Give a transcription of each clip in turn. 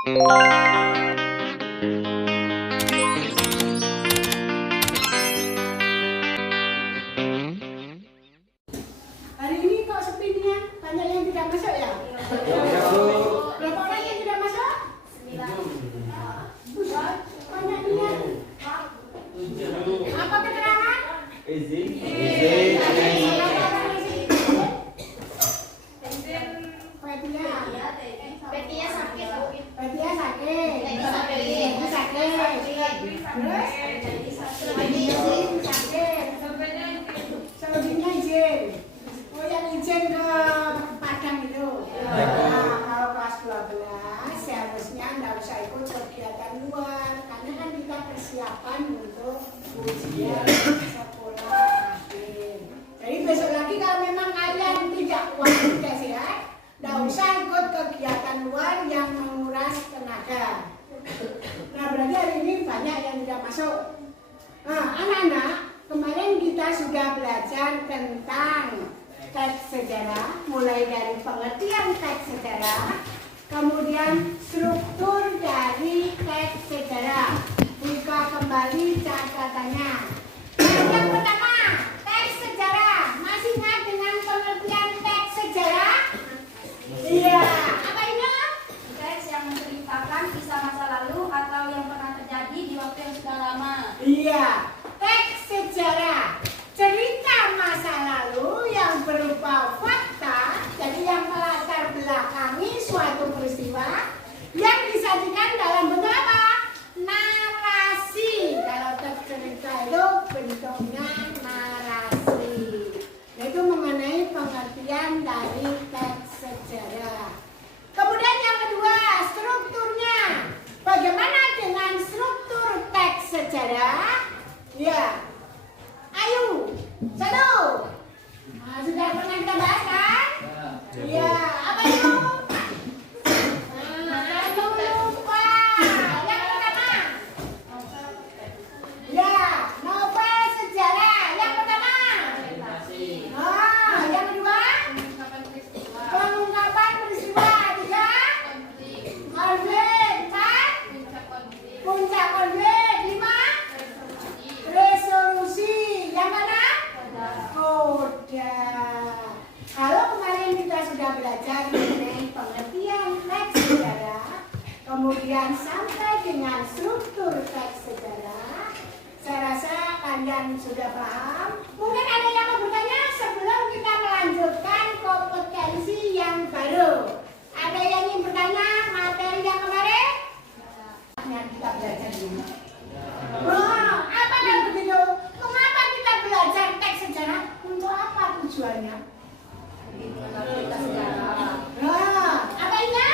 Hari ini kok sepinya? Banyak yang tidak masuk ya? Berapa orang yang tidak masuk? 9. Banyaknya. Apa keterangan? Izin. Petia sakit. Petia sakit. Terus selebihnya izin. Oh, yang izin ke Padang itu. Nah, kalau kelas 12 seharusnya nggak usah ikut kegiatan luar karena kan kita persiapan untuk ujian sekolah akhir. Jadi besok lagi kalau memang kalian tidak kuat, tidak sehat, nggak usah ikut kegiatan luar yang menguras tenaga. Nah, berarti hari ini banyak yang tidak masuk. Nah, anak-anak, kemarin kita sudah belajar tentang teks sejarah, mulai dari pengertian teks sejarah, kemudian struktur dari teks sejarah. Buka kembali catatannya. Yang pertama, teks sejarah. Masih ingat dengan pengertian teks sejarah? Iya. Apa itu? Teks yang menceritakan kisah masa lalu atau yang pernah terjadi di waktu yang sudah lama. Iya. Teks sejarah. Cerita masa lalu yang berupa fakta, jadi yang melatar belakangi suatu peristiwa yang disajikan dalam bentuk apa? Narasi. Kalau teks cerita itu bentuknya narasi. Yaitu mengenai pengertian dari teks sejarah. Kemudian yang kedua, strukturnya. Bagaimana dengan struktur teks sejarah? Ya. Ayo, satu. Nah, sudah pernah kita bahas kan? Iya, apa itu? Nah, ayo lupa. Yang pertama. Ya, novel sejarah. Yang pertama. Nah, yang kedua. Pengungkapan peristiwa. 3. Konflik. 4. Puncak konflik. 5. Resolusi. Yang mana? Koda. Kalau kemarin kita sudah belajar mengenai pengertian teks sejarah, kemudian sampai dengan struktur teks sejarah, saya rasa kalian sudah paham. Mungkin ada yang mau bertanya sebelum kita melanjutkan kompetensi yang baru. Ada yang ingin bertanya materi yang kemarin? Yang kita belajar ini. Oh, apa yang begitu? Mengapa kita belajar teks sejarah? Untuk apa tujuannya? Mengenal cerita sejarah. Nah, apa ini?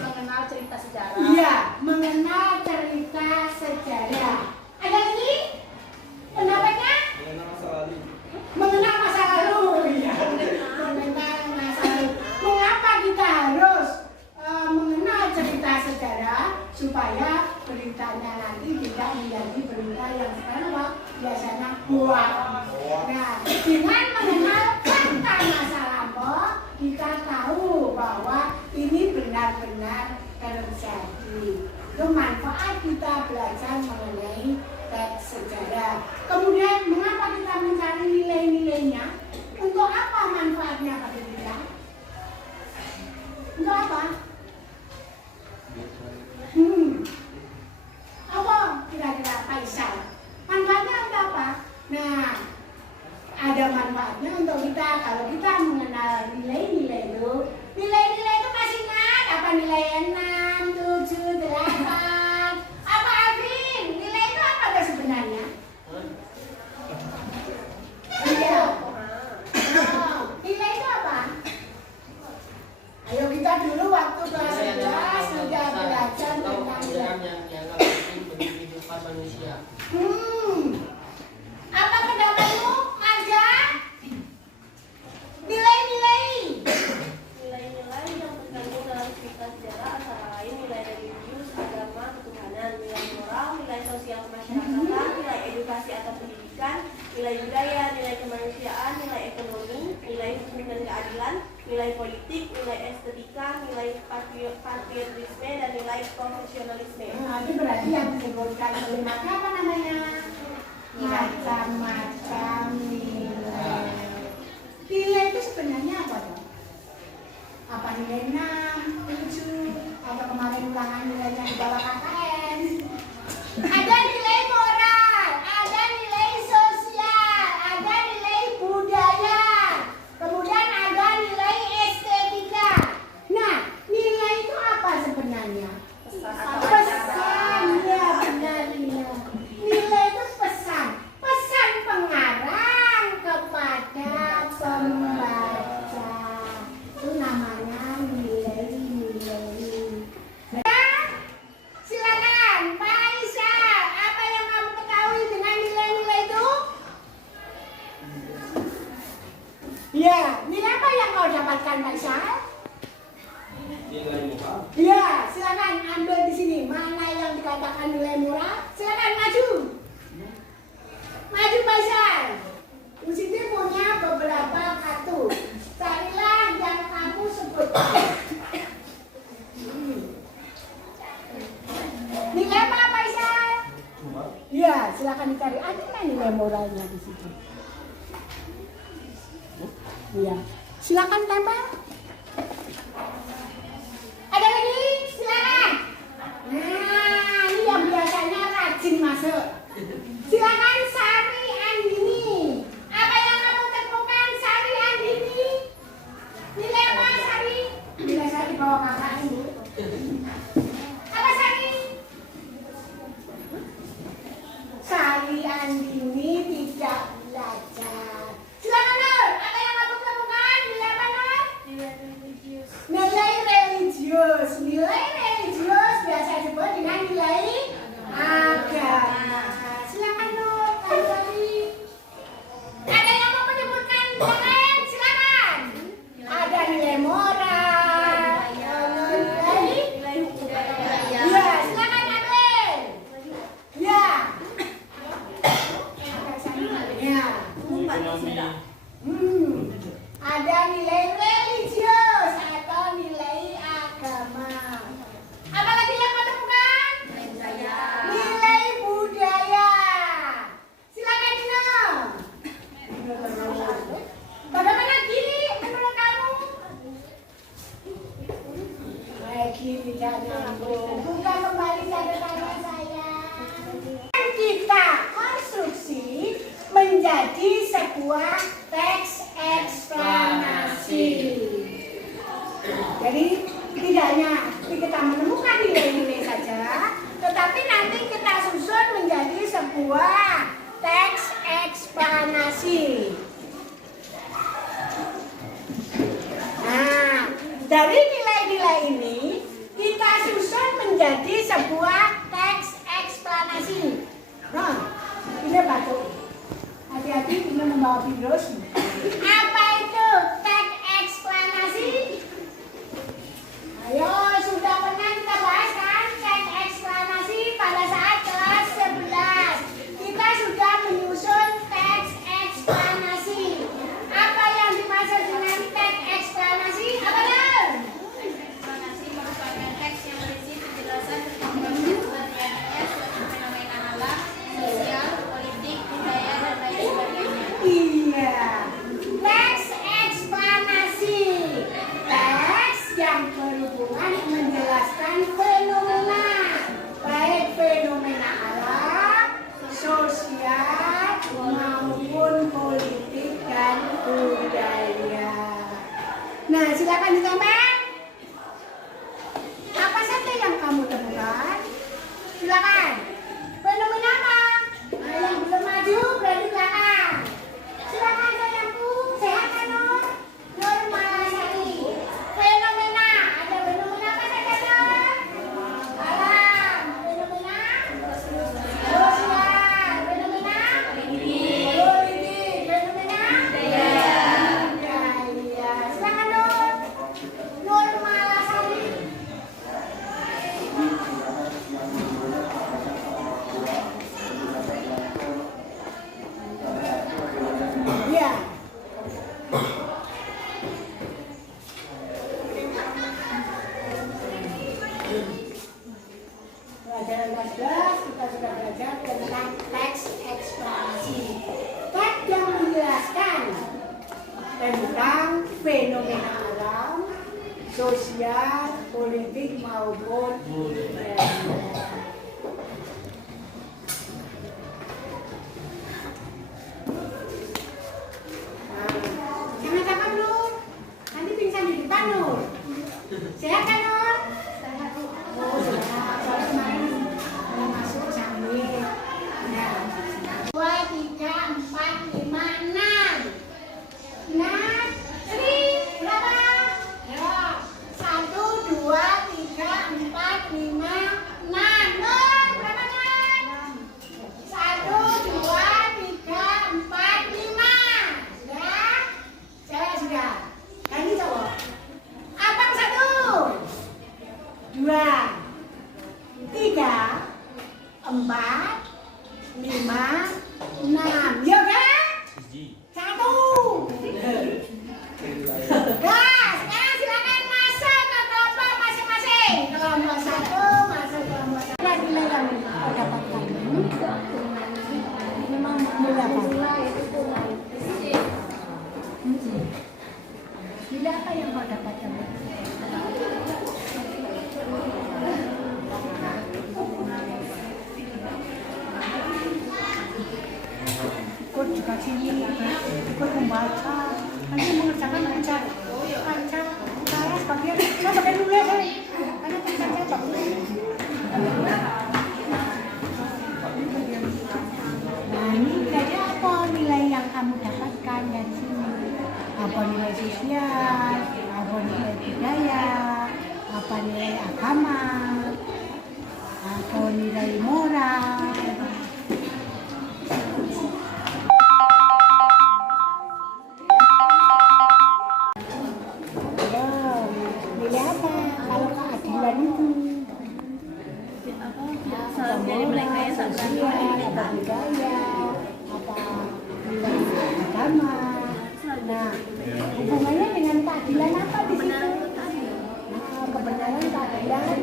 Mengenal cerita sejarah. Iya, mengenal cerita sejarah. Ada lagi? Pendapatnya? Mengenal masa lalu. Iya. Mengenal masa lalu. Mengapa kita harus mengenal cerita sejarah supaya beritanya nanti tidak menjadi berita yang sekarang Pak, biasanya hoax. Nah, dengan mengenal fakta masa lampau, kita tahu bahwa ini benar-benar terjadi. Itu manfaat kita belajar mengenai teks sejarah. Kemudian, mengapa kita mencari nilai-nilainya? Untuk apa manfaatnya pada kita? Untuk apa? Apa kira-kira Faisal? Manfaatnya untuk apa? Nah, ada manfaatnya untuk kita kalau kita mengenal nilai-nilai itu. Nilai-nilai itu masih ingat apa nilai 6, 7, 8? Apa Alvin? Nilai itu apa tuh sebenarnya? Iya. Oh, nilai itu apa? Ayo kita dulu waktu kelas 11 sudah belajar tentang yang dianggap penting bagi kehidupan manusia. Apa pendapatmu, Arja? Nilai-nilai. Nilai-nilai yang terkandung dalam cerita sejarah patriotisme dan nilai profesionalisme. Nah, itu berarti yang disebutkan oleh maka apa namanya? Macam-macam nilai. Nilai itu sebenarnya apa dong? Apa nilai 6, 7, atau kemarin ulangan nilainya di bawah KKN? Ada nilai moral, ada nilai sosial, ada nilai budaya, kemudian ada nilai estetika. Nah, nilai itu apa sebenarnya? Pesan, ya benar ya. Nilai itu pesan, pesan pengarang kepada pembaca. Itu namanya nilai-nilai. Nah, silakan Pak Aisyah, apa yang kamu ketahui dengan nilai-nilai itu? Ya, nilai apa yang kau dapatkan Pak Aisyah? Nilai moral. Ya, silakan ambil di sini. Mana yang dikatakan nilai moral? Silakan maju. Maju Pak Aisyah. Di sini punya beberapa kartu. Carilah yang kamu sebutkan. Nilai apa Pak Aisyah? Ya, silakan dicari. Ada nggak nilai moralnya di situ? Iya. Silakan tambah. Ada lagi? Silakan. Nah, ini yang biasanya rajin masuk. Silakan Sari Andini. Apa yang kamu temukan Sari Andini? Nilai apa Sari? Nilai Sari bawa kakak ini. Apa Sari? Sari Andini tidak belajar. Silakan Nur. Apa yang kamu temukan? Nilai apa Nur? Nilai religius. Nilai religius biasa disebut dengan nilai agama. Silakan Nur, Sari. Ada yang mau menyebutkan nilai? Silakan. Ada nilai moral, nilai budaya. Ya, silakan ambil. Ya. Ya. Ada nilai religius atau nilai agama. Apa lagi yang kau temukan? Nilai budaya. Silakan Dino. Bagaimana gini menurut kamu? Lagi tidak nyambung. Buka kembali catatannya saya. Kita konstruksi menjadi sebuah teks eksplanasi. Jadi tidak hanya kita menemukan nilai-nilai saja, tetapi nanti kita susun menjadi sebuah teks eksplanasi. Nah, dari nilai-nilai ini kita susun menjadi sebuah teks eksplanasi. Nah, ini batuk. Hati-hati ini membawa virus. Apa itu teks eksplanasi? Ayo, sudah pernah kita bahas kan teks eksplanasi pada saat kelas 11. Kita sudah menyusun teks eksplanasi. Apa yang dimaksud dengan teks eksplanasi? Apa Nur? Eksplanasi merupakan teks yang berisi penjelasan tentang pengertiannya suatu fenomena alam, sosial, politik, budaya, dan lain sebagainya. Iya, teks eksplanasi. Teks yang berhubungan menjelaskan fenomena, baik fenomena alam, sosial, maupun politik dan budaya. Nah, silakan ditambah. Apa saja yang kamu temukan? Silakan. Fenomena apa? Nah, yang belum maju berarti belakang. Silakan sayangku, sehat kan Nur? Nur Malasari. Fenomena, ada fenomena apa saja Nur? Pelajaran 14 kita sudah belajar tentang teks eksplanasi. Teks yang menjelaskan tentang fenomena alam, sosial, politik maupun budaya. Jangan capek Nur, nanti pingsan di depan Nur. Sehat kan Nur? Sehat. Oh sehat, soalnya kemarin mau masuk sambil. Nah, 2, 3, 4, 5, 6. 6, Sri, berapa? Ya, 1, 2, 3, 4, 5, 6. Nur, berapa Nur? 1, 2, 3, 4, 5. Sudah? Saya sudah. Ganti cowok. Abang 1, 2, 3, 4, 5, 6. Yuk kan? 1. Nah, sekarang silakan masuk ke kelompok masing-masing. Kelompok 1 masuk kelompok 1. Nilai yang kau dapatkan ini memang nilai apa? Nilai apa yang kau dapatkan? Ikut juga sini, ikut membaca, nanti mengerjakan baca, saya sebagian, saya pakai nulis karena tulisan saya bagus. Nah ini jadi apa nilai yang kamu dapatkan dari sini? Apa nilai sosial, apa nilai budaya, apa nilai agama, atau nilai moral? Nilai apa? Kalau keadilan itu Soal nilai kayak sosial, apa budaya, apa nilai agama. Nah, hubungannya dengan keadilan apa di situ? Kebenaran, keadilan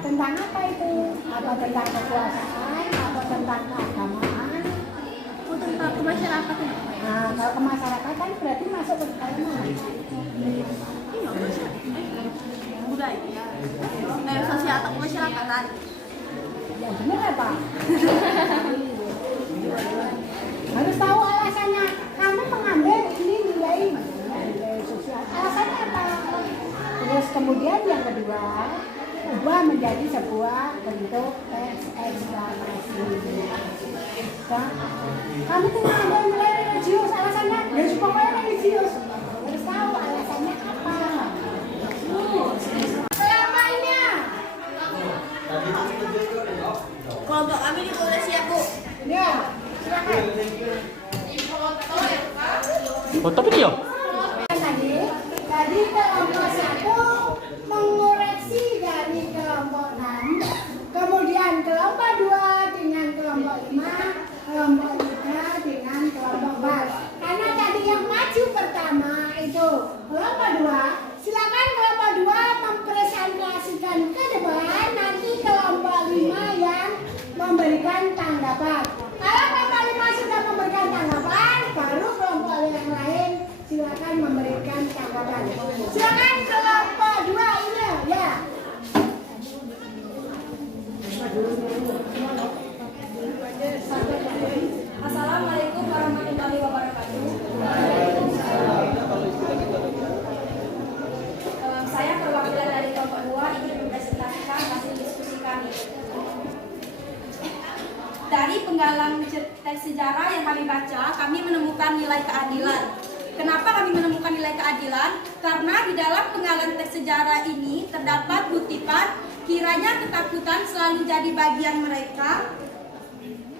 tentang apa itu? Apa tentang kekuasaan? Apa tentang keagamaan? tentang kemasyarakatan. Nah, kalau kemasyarakatan berarti masuk ke dalam mana? Budaya. Sosial atau kemasyarakatan. Yang benar apa? Harus tahu alasannya. Kamu mengambil ini nilai sosial. Alasannya apa? Terus kemudian yang kedua, ubah menjadi sebuah bentuk teks eksplanasi. Nah, kamu tuh mengambil nilai religius. Alasannya? Ya pokoknya religius. Harus tahu alasannya apa. Selamanya. Kelompok kami ditulis ya Bu. Ya, silakan. Foto video. Tadi kelompok 1 mengoreksi dari kelompok 6, kemudian kelompok 2 dengan kelompok 5, kelompok 3 dengan kelompok 4. Karena tadi yang maju pertama itu kelompok 2, silakan kelompok 2 mempresentasikan ke depan, nanti kelompok 5 yang memberikan tanggapan. Kalau kelompok 5 sudah memberikan tanggapan, baru kelompok yang lain silakan memberikan tanggapan. Silakan kelompok 2 ini ya. Assalamualaikum warahmatullahi wabarakatuh. Saya perwakilan dari kelompok 2 ingin mempresentasikan hasil diskusi kami. Dari penggalan teks sejarah yang kami baca, kami menemukan nilai keadilan. Kenapa kami menemukan nilai keadilan? Karena di dalam penggalan teks sejarah ini terdapat kutipan, kiranya ketakutan selalu jadi bagian mereka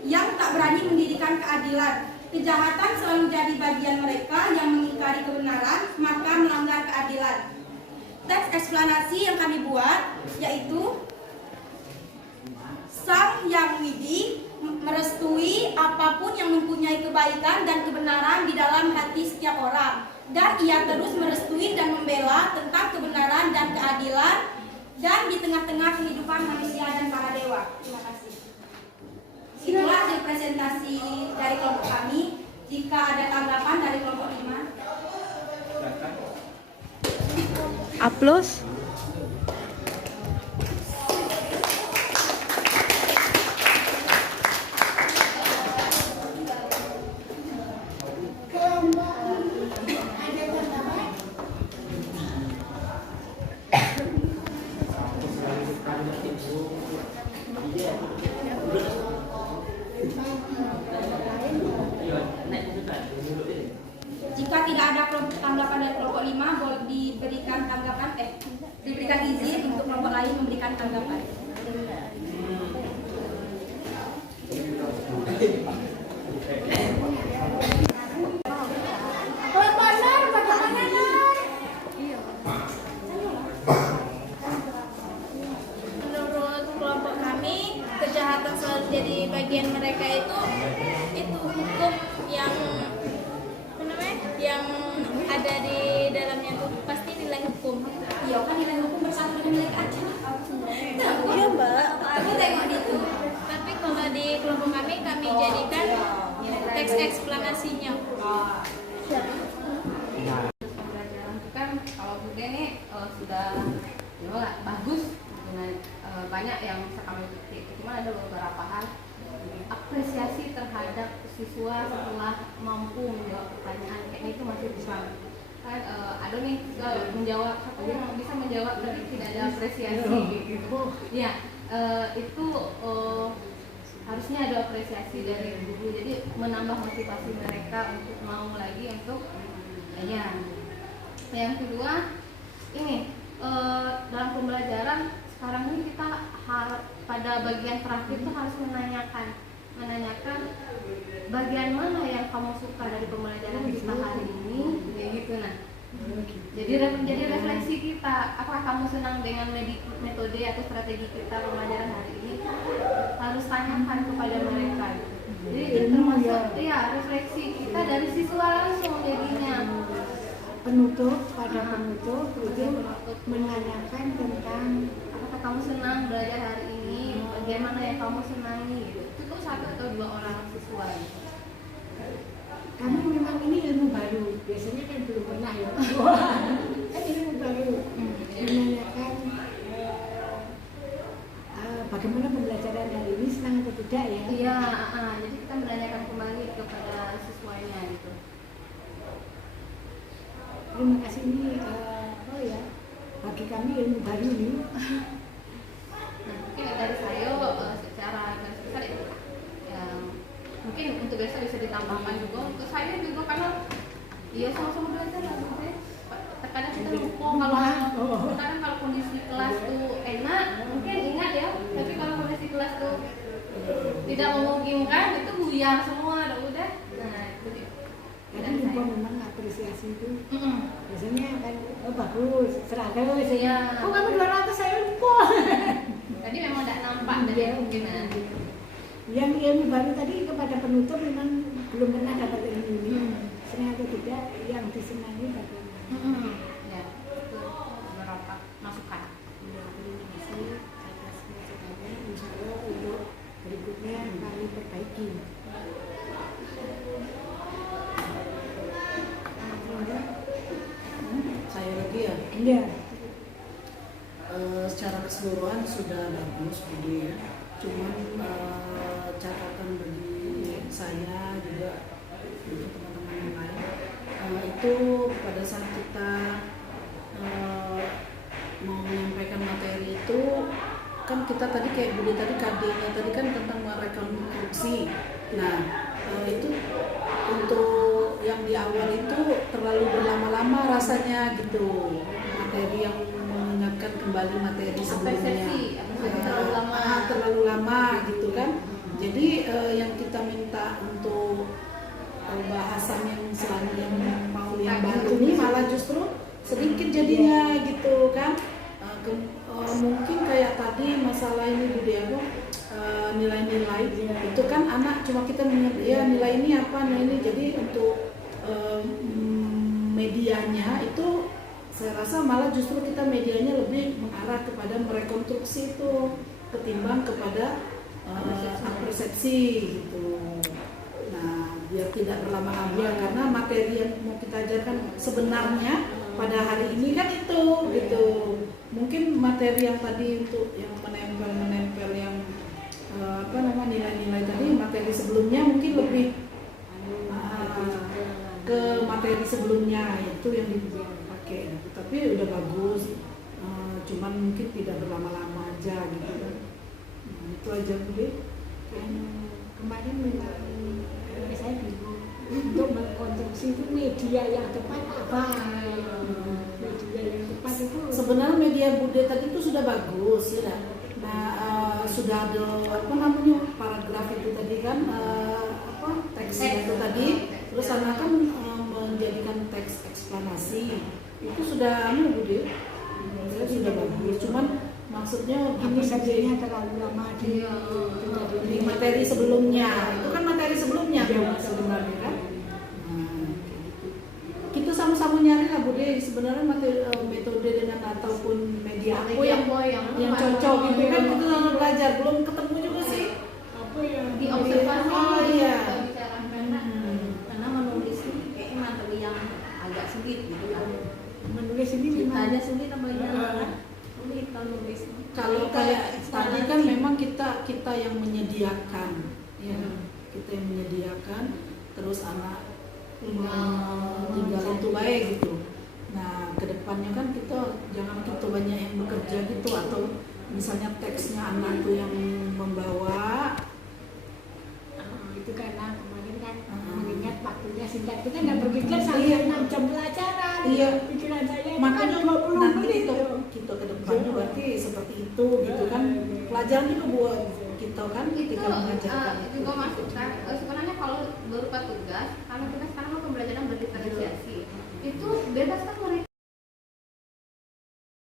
yang tak berani mendirikan keadilan. Kejahatan selalu jadi bagian mereka yang mengingkari kebenaran, maka melanggar keadilan. Teks eksplanasi yang kami buat yaitu Sang Yang Widi merestui apapun yang mempunyai kebaikan dan kebenaran di dalam hati setiap orang, dan ia terus merestui dan membela tentang kebenaran dan keadilan dan di tengah-tengah kehidupan manusia dan para dewa. Terima kasih. Itulah presentasi dari kelompok kami. Jika ada tanggapan dari kelompok 5. Aplaus. Kelompok ada tanggapan? Jika tidak ada tanggapan dari kelompok 5, boleh diberikan tanggapan, diberikan izin untuk kelompok lain memberikan tanggapan. Kelompok Nur, bagaimana Nur? Menurut kelompok kami, kejahatan selalu jadi bagian mereka itu hukum yang apa namanya, yang ada di dalamnya itu pasti nilai hukum. Iya, kan nilai hukum bersatu dengan nilai keadilan. Iya mbak. Aku tengok di itu. Tapi kalau di kelompok kami jadikan teks eksplanasinya. Pembelajaran itu kan kalau Bude nih sudah bagus dengan banyak yang bisa kami petik. Cuma ada beberapa hal apresiasi terhadap siswa setelah mampu menjawab pertanyaan kayaknya itu masih kurang. Kan ada nih menjawab satu yang bisa menjawab tapi tidak ada apresiasi gitu. Ya itu harusnya ada apresiasi dari guru, jadi menambah motivasi mereka untuk mau lagi untuk ya. Yang kedua ini dalam pembelajaran sekarang ini kita pada bagian terakhir itu harus menanyakan bagian mana yang kamu suka dari pembelajaran kita hari ini, kayak gitu. Nah, jadi refleksi kita, apakah kamu senang dengan metode atau strategi kita pembelajaran hari ini, harus tanyakan kepada mereka. Jadi termasuk ya refleksi kita dari siswa langsung jadinya. Penutup itu menanyakan tentang Apakah kamu senang belajar hari ini, bagaimana yang kamu senangi gitu. Itu satu atau dua orang siswa gitu. kami memang ini ilmu baru, biasanya kan belum pernah ya. Kan ilmu baru, menanyakan bagaimana pembelajaran hari ini, senang atau tidak ya. Iya, jadi kita menanyakan kembali kepada siswanya gitu. Terima kasih ini bagi kami ilmu baru nih. Nah, mungkin dari saya secara garis besar ya, mungkin untuk besok bisa ditambahkan juga untuk saya juga karena iya sama-sama belajar lah gitu ya. Terkadang kita lupa kalau kondisi kelas tuh enak mungkin ingat ya, tapi kalau kondisi kelas tuh tidak memungkinkan itu buyar semua udah. Nah itu dia. Jadi lupa memang apresiasi itu. Biasanya kan bagus, seragam Iya. kamu 200, saya lupa. Tadi memang tidak nampak dari kemungkinan. Yang ilmu baru tadi kepada penutup memang belum pernah dapat ilmu ini. Senang atau tidak, yang disenangi bagaimana. Ya, itu beberapa masukan. Terima kasih atas masukannya. Insya Allah untuk berikutnya kami perbaiki. Saya lagi ya. Iya. Secara keseluruhan sudah bagus Budi ya. Cuman catatan bagi saya juga untuk teman-teman yang lain itu pada saat kita mau menyampaikan materi itu kan kita tadi kayak Budi tadi KD-nya tadi kan tentang merekonstruksi. Nah itu untuk yang di awal itu terlalu berlama-lama rasanya gitu, materi yang mengingatkan kembali materi sebelumnya terlalu lama gitu kan. Jadi yang kita minta untuk bahasan yang selanjutnya mau yang baru ini malah justru sedikit jadinya gitu kan. Mungkin kayak tadi masalah ini Budi nilai-nilai itu kan anak cuma kita mengerti ya nilai ini apa, nah ini jadi untuk medianya itu saya rasa malah justru kita medianya lebih mengarah kepada merekonstruksi itu ketimbang kepada persepsi gitu. Nah, biar tidak berlama-lama karena materi yang mau kita ajarkan sebenarnya pada hari ini kan itu gitu. Mungkin materi yang tadi untuk yang menempel yang nilai-nilai tadi materi sebelumnya mungkin lebih ke materi sebelumnya itu yang dipakai. Tapi udah bagus. Cuman mungkin tidak berlama-lama aja gitu kan. Itu aja Bu. Kemarin memang saya bingung untuk mengkonstruksi itu media yang tepat apa? Media yang tepat itu Sebenarnya media Bude tadi itu sudah bagus ya. Nah, sudah ada paragraf itu tadi kan teksnya itu tadi, terus anak kan menjadikan teks eksplanasi itu sudah Bude, sudah bagus. Cuman maksudnya ini sajiannya terlalu lama di materi sebelumnya. Itu kan materi sebelumnya sebenarnya kan. Kita sama-sama nyari lah Bude sebenarnya metode dengan ataupun media apa yang cocok gitu kan, kita sama belajar belum ketemu juga sih apa yang Di observasi. Oh iya. Karena menulis ini kayak materi yang agak sulit gitu kan. menulis ini Kita memang aja sulit apalagi anak-anak. Sulit kalau nulis. Kalau kayak tadi kan memang kita yang menyediakan ya, kita yang menyediakan terus anak tinggal itu baik gitu. Nah kedepannya kan kita jangan kita banyak yang bekerja gitu, atau misalnya teksnya anak tuh yang membawa itu karena kemarin kan mengingat waktunya singkat, kita nggak berpikir sampai 6 jam pelajaran. Iya. Pikiran saya itu makanya kan 20 nanti menit. kita kedepannya berarti seperti itu gitu kan, pelajaran juga buat kita kan ketika mengajarkan itu juga masukkan sebenarnya kalau berupa tugas, karena tugas sekarang pembelajaran berdiferensiasi itu bebas kan